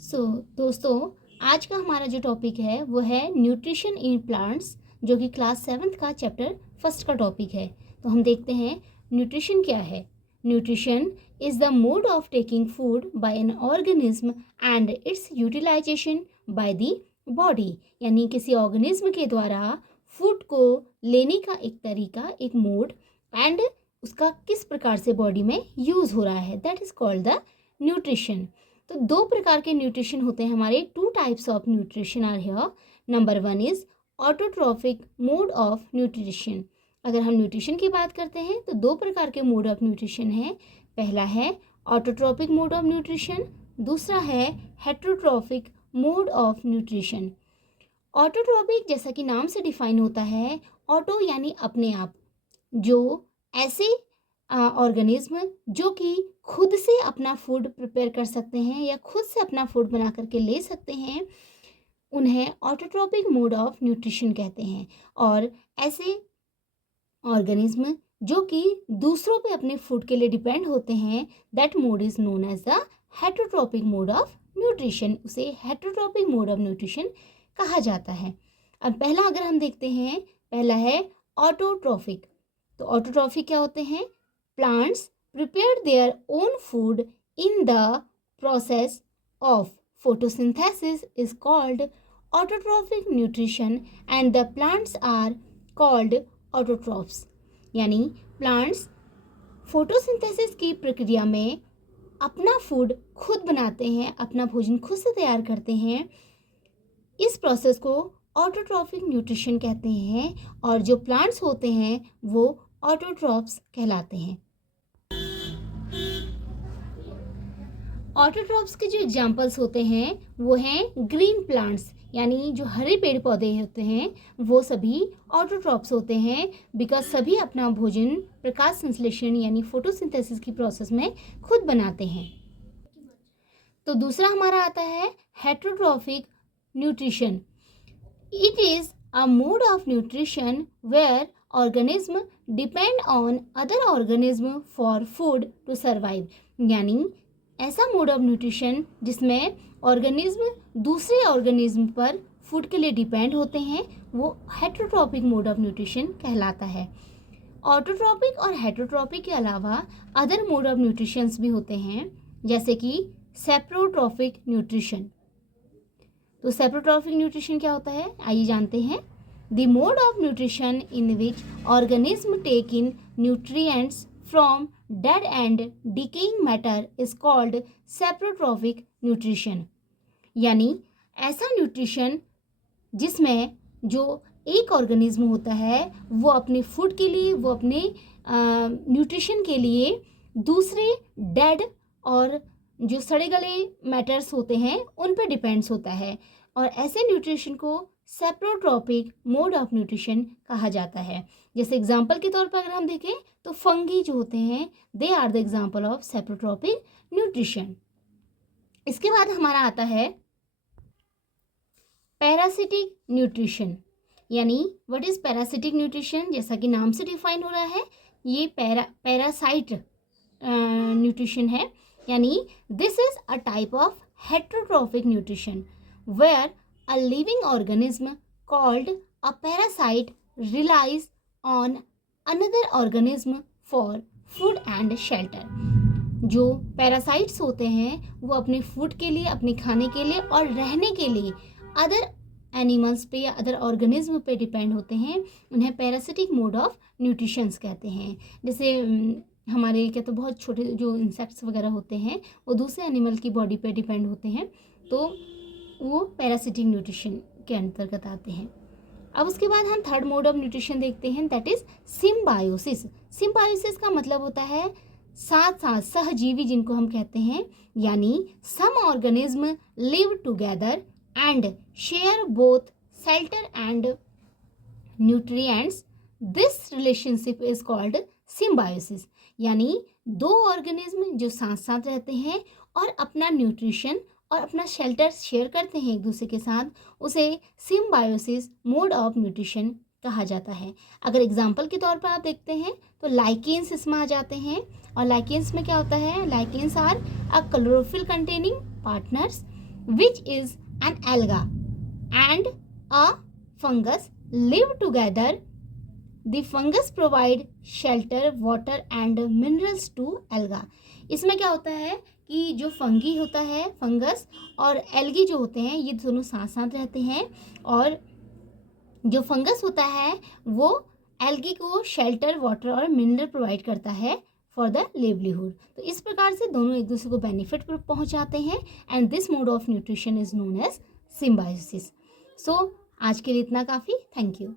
दोस्तों, आज का हमारा जो टॉपिक है वो है न्यूट्रिशन इन प्लांट्स, जो कि क्लास 7th का चैप्टर फर्स्ट का टॉपिक है। तो हम देखते हैं न्यूट्रिशन क्या है। Nutrition is the mode of taking food by an organism and its utilisation by the body, यानी किसी ऑर्गेनिज्म के द्वारा फूड को लेने का एक तरीका, एक मोड, एंड उसका किस प्रकार से बॉडी में यूज़ हो रहा है, that is called the nutrition. तो दो प्रकार के न्यूट्रिशन होते हैं हमारे। 2 types of nutrition are here. Number 1 is autotrophic mode of nutrition. अगर हम न्यूट्रिशन की बात करते हैं तो 2 प्रकार के मोड ऑफ न्यूट्रिशन है। पहला है ऑटोट्रॉपिक मोड ऑफ न्यूट्रिशन, दूसरा है heterotrophic mode of nutrition. Autotrophic जैसा कि नाम से डिफाइन होता है, ऑटो यानी अपने आप, जो ऐसे ऑर्गेनिज्म जो कि खुद से अपना फूड प्रिपेयर कर सकते हैं या खुद से अपना फूड बना करके ले सकते हैं, उन्हें ऑटोट्रॉपिक मोड ऑफ न्यूट्रिशन कहते हैं। और ऐसे ऑर्गेनिज्म जो कि दूसरों पे अपने फूड के लिए डिपेंड होते हैं, that mode is known as the heterotrophic mode of nutrition. उसे हेट्रोट्रॉपिक मोड ऑफ न्यूट्रिशन कहा जाता है। अब पहला अगर हम देखते हैं, पहला है ऑटोट्रॉफिक। तो ऑटोट्रॉफिक क्या होते हैं? Plants prepare their own food in the process of photosynthesis is called autotrophic nutrition and the plants are called autotrophs। यानी प्लांट्स फोटोसिंथेसिस की प्रक्रिया में अपना फूड खुद बनाते हैं, अपना भोजन खुद से तैयार करते हैं। इस प्रोसेस को ऑटोट्रॉफिक न्यूट्रिशन कहते हैं और जो प्लांट्स होते हैं वो ऑटोट्रॉफ्स कहलाते हैं। ऑटोट्रॉफ्स के जो एग्जाम्पल्स होते हैं वो हैं ग्रीन प्लांट्स, यानी जो हरे पेड़ पौधे होते हैं वो सभी ऑटोट्रॉफ्स होते हैं, बिकॉज सभी अपना भोजन प्रकाश संश्लेषण यानी फोटोसिंथेसिस की प्रोसेस में खुद बनाते हैं। तो दूसरा हमारा आता है heterotrophic nutrition. It is a mode of nutrition where organism depend on other organism for food to survive. यानी ऐसा मोड ऑफ न्यूट्रिशन जिसमें ऑर्गेनिज्म दूसरे ऑर्गेनिज्म पर फूड के लिए डिपेंड होते हैं, वो हेट्रोट्रॉपिक मोड ऑफ न्यूट्रिशन कहलाता है। ऑटोट्रॉपिक और हेट्रोट्रॉपिक के अलावा अदर मोड ऑफ न्यूट्रिशंस भी होते हैं, जैसे कि सेप्रोट्रॉफिक न्यूट्रिशन। तो सेप्रोट्रॉफिक न्यूट्रिशन क्या होता है, आइए जानते हैं। The mode of nutrition in which organism take in nutrients from dead and decaying matter is called saprotrophic nutrition। यानी ऐसा न्यूट्रिशन जिसमें जो एक ऑर्गेनिज्म होता है वो अपने फूड के लिए, वो अपने न्यूट्रिशन के लिए दूसरे डेड और जो सड़े गले मैटर्स होते हैं उन पर डिपेंड्स होता है, और ऐसे न्यूट्रिशन को सेप्रोट्रॉपिक मोड ऑफ न्यूट्रिशन कहा जाता है। जैसे एग्जांपल के तौर पर अगर हम देखें तो फंगी जो होते हैं, they are the example of saprotrophic nutrition. इसके बाद हमारा आता है पैरासिटिक न्यूट्रिशन। यानी व्हाट इज पैरासिटिक न्यूट्रिशन? जैसा कि नाम से डिफाइन हो रहा है, ये पैरासाइट न्यूट्रिशन है। यानी this is a type of heterotrophic nutrition where a living organism called a parasite relies on another organism for food and shelter। जो पैरासाइट्स होते हैं वो अपने फूड के लिए, अपने खाने के लिए और रहने के लिए अदर एनिमल्स पे या अदर ऑर्गेनिज्म पे डिपेंड होते हैं। उन्हें पैरासिटिक मोड ऑफ न्यूट्रिशंस कहते हैं। जैसे हमारे क्या तो बहुत छोटे जो इंसेक्ट्स वगैरह होते हैं वो दूसरे एनिमल की बॉडी पे डिपेंड होते हैं, तो वो पैरासिटिक न्यूट्रिशन के अंतर्गत आते हैं। अब उसके बाद हम थर्ड मोड ऑफ न्यूट्रिशन देखते हैं, दैट इज सिम्बायोसिस। सिम्बायोसिस का मतलब होता है साथ साथ सहजीवी, जिनको हम कहते हैं। यानी some organism live together and share both shelter and nutrients. This relationship is called symbiosis. यानी दो ऑर्गेनिज्म जो साथ साथ रहते हैं और अपना न्यूट्रिशन और अपना शेल्टर शेयर करते हैं एक दूसरे के साथ, उसे सिम्बायोसिस मोड ऑफ न्यूट्रिशन कहा जाता है। अगर एग्जांपल के तौर पर आप देखते हैं तो लाइकेन्स इसमें आ जाते हैं, और लाइकेन्स में क्या होता है, lichens are a chlorophyll containing partners which is an alga, and a fungus live together. The fungus provide shelter, water and minerals to alga. इसमें क्या होता है कि जो फंगी होता है, फंगस और एल्गी जो होते हैं, ये दोनों साथ साथ रहते हैं, और जो फंगस होता है वो एल्गी को शेल्टर, वाटर और मिनरल प्रोवाइड करता है फॉर द लिवलीहुड। तो इस प्रकार से दोनों एक दूसरे को बेनिफिट पहुंचाते हैं, and this mode of nutrition is known as symbiosis. So आज के लिए इतना काफ़ी। Thank you.